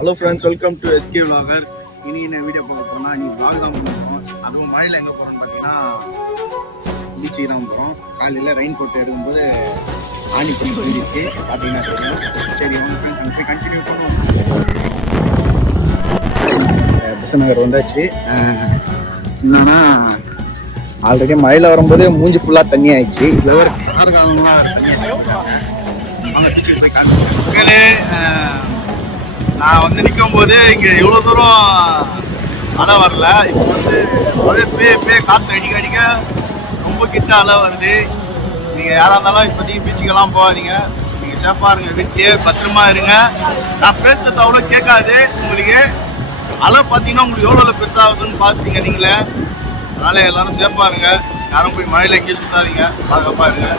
Hello friends, welcome to SK vlogger. இனி என்ன video பார்க்க போனால் நீ விலாக் தான் பண்ணிருக்கோம். அதுவும் மழையில் எங்கே போகிறோம்னு பார்த்தீங்கன்னா பீச்சுக்கு தான் போகிறோம். காலையில் ரெயின் கோட் எடுக்கும்போது ஆணி பண்ணி போயிடுச்சு பார்த்தீங்கன்னா தெரியும். சரி வந்து ஃப்ரெண்ட்ஸ் அங்கே போய் கண்டினியூ பண்ணுவோம். பஸ் நகர் வந்தாச்சு. என்னன்னா ஆல்ரெடி மழையில் வரும்போது மூஞ்சி ஃபுல்லாக தண்ணி ஆயிடுச்சு. இதில் ஒரு காரகாலம்லாம் தண்ணி அவங்க பீச்சுக்கு போய் காட்டு. நான் வந்து நிற்கும் போது இங்கே இவ்வளோ தூரம் அலை வரல. இப்போ வந்து ஒரே பே காற்று அடிக்க ரொம்ப கிட்ட அலை வருது. நீங்கள் யாராக இருந்தாலும் இப்போதைக்கு பீச்சுக்கெல்லாம் போகாதீங்க. நீங்கள் சேஃபாக இருங்க, வீட்லேயே பத்திரமா இருங்க. நான் பேசுறது அவ்வளோ கேட்காது உங்களுக்கு. அலை பார்த்தீங்கன்னா உங்களுக்கு எவ்வளோ பெருசாகுதுன்னு பார்த்துட்டீங்க நீங்களே. அதனால் எல்லோரும் சேஃபாக இருங்க. யாரும் போய் மழையில் எங்கேயும் சுற்றாதீங்க, பாதுகாப்பாக இருங்க.